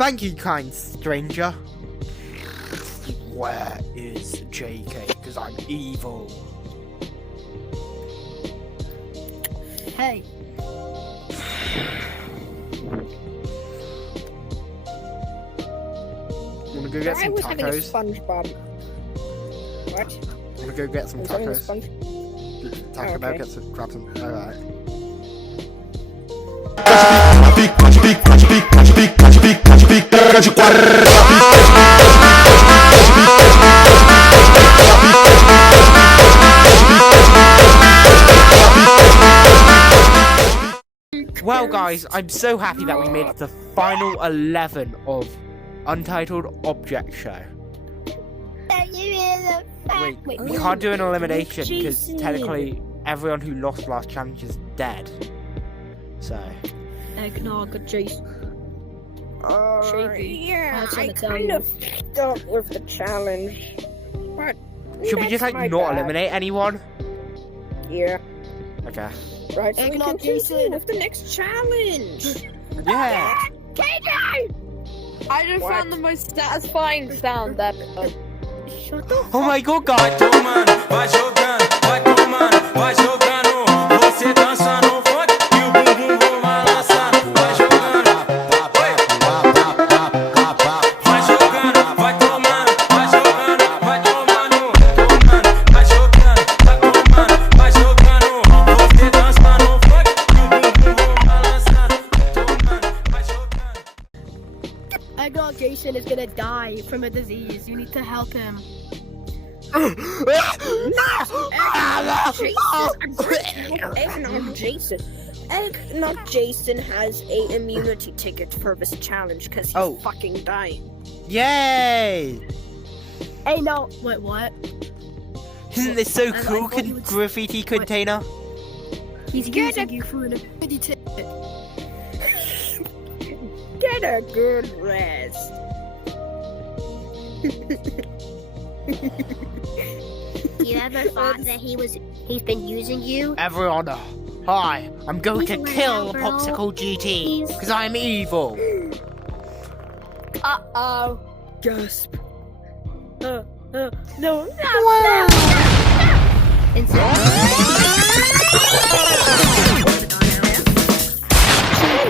Thank you, kind stranger. Where is JK? Because I'm evil. Hey. Wanna go get some having a tacos? SpongeBob. What? Wanna go get some I was having a tacos? Taco Oh, Bell, okay. grab some. Alright. Well, guys, I'm so happy that we made it to the final 11 of Untitled Object Show. Wait, we can't do an elimination because technically everyone who lost last challenge is dead. So. Eggnog, Jason. Yeah, was I gonna tell kind you. of fucked up with the challenge. But Should we just that's like my not bad. eliminate anyone? Yeah. Okay. Right, so we Eggnog, continue Jason. with the next challenge. Yeah. KJ! I just What? found the most satisfying sound that. Shut the Oh my god, guys. Tomando, vai jogando, vai tomando, vai jogando. Você dança no funk e o bumbum vou balançar. Vai jogando, vai jogando, vai tomando, vai jogando, vai tomando, vai jogando, vai tomando, vai jogando. Você dança no funk e o bumbum vou balançar. Tomando, vai jogando. Eggnog Jason is gonna die from a disease. You need to help him. Eggnog Jason has a immunity ticket for this challenge because he's Oh. fucking dying. Yay! Hey, no. Wait, what? Isn't this so I cool, thought he was- graffiti container? He's using you for an ability ticket. Get a good rest. You ever thought that he's been using you? Everyone, hi, I'm going to Please kill let it out, bro. Popsicle GT, Please. because I'm evil. Uh-oh. Gasp. No.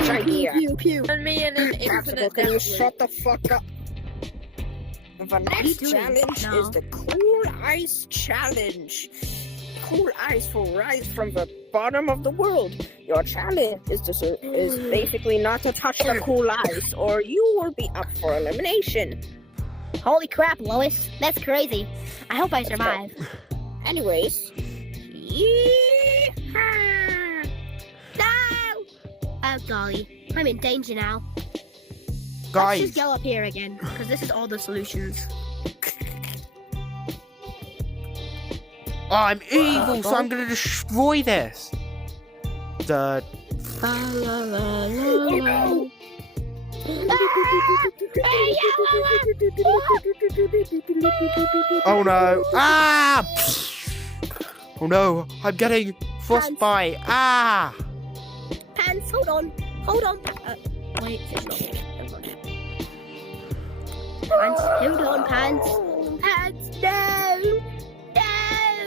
Right here. Pew, pew. And me in an Popsicle, infinite can you death shut the fuck up? The next doing? challenge No. is the Cool Ice Challenge. Cool ice will rise from the bottom of the world. Your challenge is basically not to touch the cool ice, or you will be up for elimination. Holy crap, Lois. That's crazy. I hope I survive. Anyways, yeehaw! No! Oh golly. I'm in danger now. Let's Guys, just go up here again, because this is all the solutions. I'm evil, so I'm going to destroy this. The... Oh no! Oh no. Ah! Oh no, I'm getting frostbite. Ah! Pants, hold on. Hold on. Wait, it's not. Pants, hold on, Pants. Pants, no! No!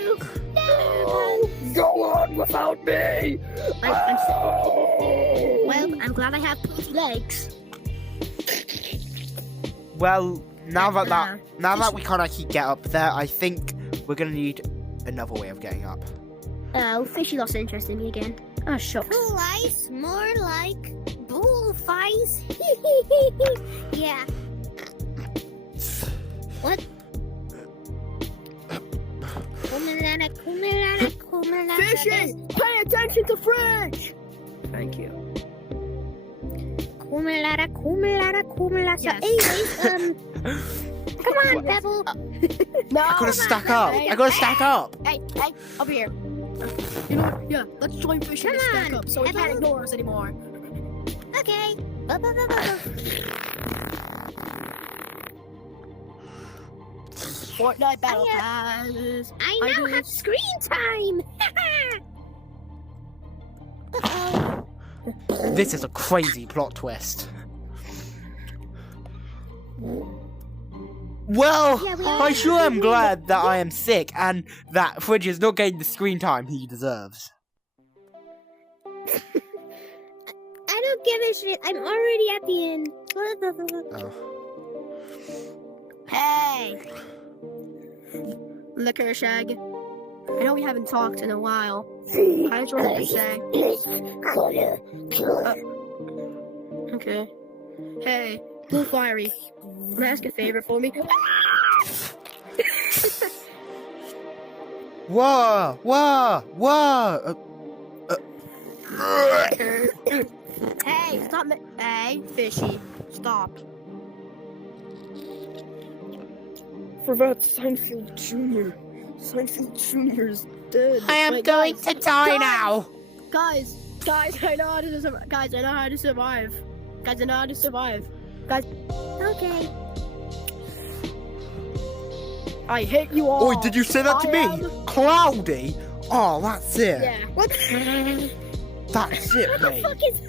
No, Pants. Go on without me! Well, I'm glad I have pointy legs. Well, now that we can't actually get up there, I think we're gonna need another way of getting up. Oh, Fishy lost interest in me again. Oh, shucks. Cool ice, more like bullfights. Yeah. What? Kumalala. Fishy! Pay attention to French! Thank you. Kumalala. Yes. So anyways, come on, Pebble. No! I gotta stack up. I gotta stack up. Hey, up here. You know what? Yeah, let's join Fishy and Come stack on, up so he can't Evan. ignore us anymore. Okay. Fortnite Battle I, Pass. I I now do have this. screen time. This is a crazy plot twist. Well, Yeah, we I are. sure am glad that I am sick and that Fridge is not getting the screen time he deserves. I don't give a shit. I'm already at the end. Oh. Hey! Liquor Shag. I know we haven't talked in a while. I just wanted to say. Okay. Hey, Blue Fiery. Can I ask a favor for me? Whoa! Whoa! Whoa! Hey, stop me. Hey, Fishy. Stop. Forgot Seinfeld Jr. Seinfeld Jr. is dead. I am Wait, going guys, to die guys. now! Guys, I know how to survive. Guys, I know how to survive. Guys, I know how to survive. Guys, Okay. I hate you all. Oi, did you say that to me? Cloudy? Oh, that's it. Yeah. What? That's it, mate. Fuck is...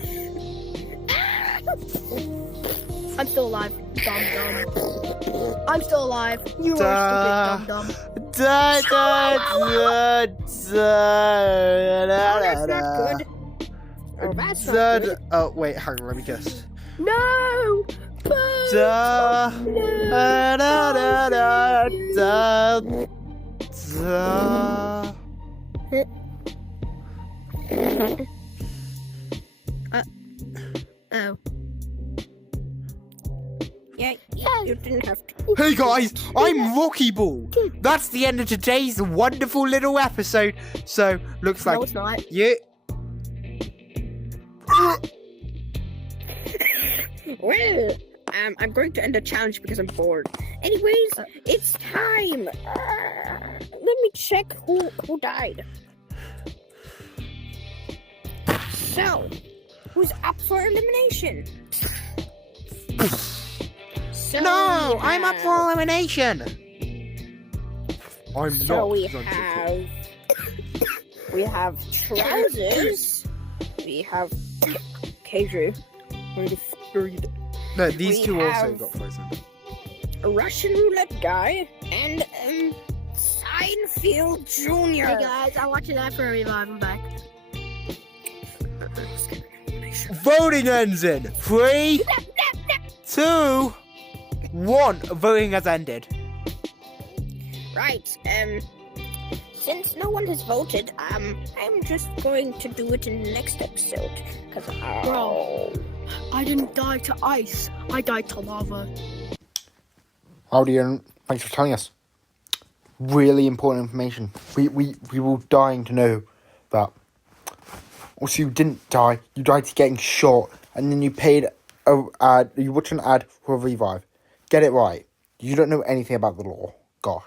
I'm still alive. Dumb. I'm still alive. You Duh. are stupid, dumb. Da, da, da, da, Oh, that's not good. Oh, that's not da, good. oh, wait, hang on, let me guess. No! Da, da, da, da, da, da. Oh. Yeah, you didn't have to. Hey guys, I'm Rocky Ball. That's the end of today's wonderful little episode. So, looks like No, it's not. you. Well, I'm going to end the challenge because I'm bored. Anyways, it's time. Let me check who died. So, who's up for elimination? So No, we I'm up for have- elimination. I'm So not. we 'cause I'm have trousers. We have Keiju. No, these We two also have- got frozen. A Russian roulette guy and Seinfeld Jr. Hey guys, I'm watching that for a revive. I'm back. Voting ends in 3, 2, 1. Voting has ended. Right. Since no one has voted, I'm just going to do it in the next episode. Cause Bro. I didn't die to ice. I died to lava. Howdy, and thanks for telling us. Really important information. We were dying to know that. Also, you didn't die. You died to getting shot, and then you paid a ad. You watched an ad for a revive. Get it right. You don't know anything about the law. Gosh.